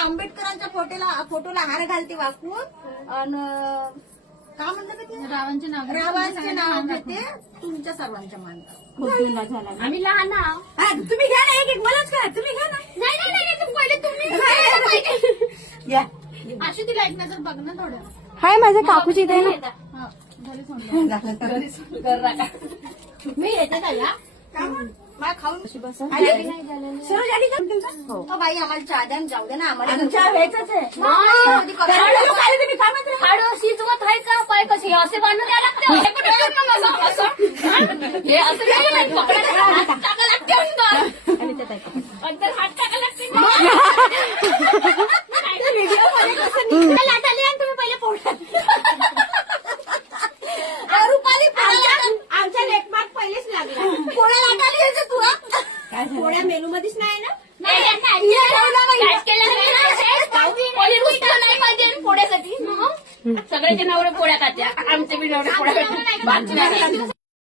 आंबेडकरांच्या फोटोला हार घालते वाकून काय म्हणतात रावांचे नाव घेते तुमच्या सर्वांच्या मानतात. आम्ही लहान आहोत. तुम्ही घ्या ना एक मलाच करा. तुम्ही घ्या ना. नाही पहिले तुम्ही अशी तिला एक नजर बघ ना थोडं. हाय माझ्या काकूची इथे ना. मी येते त्याला मला खाऊन बाई आम्हाला चहा द्या जाऊ दे ना आम्हाला चहा व्हायचंच आहे. हाड शिजवत आहे का पाय कशी असे बांधून द्यायला लागते. हे असं पकडायला हात टाका लागते अंतर हात टाका लागते. लाट आली आणि तुम्ही पहिले पोटात रुपाली आमच्या लेटमार्क पहिलेच लागला. पोळ्या लाट आली यायचं तुला पोळ्या मेनू मध्येच नाही ना. पोळ्यासाठी सगळे जनावर पोळ्या खात्या आमच्या बी नवरे पोळ्या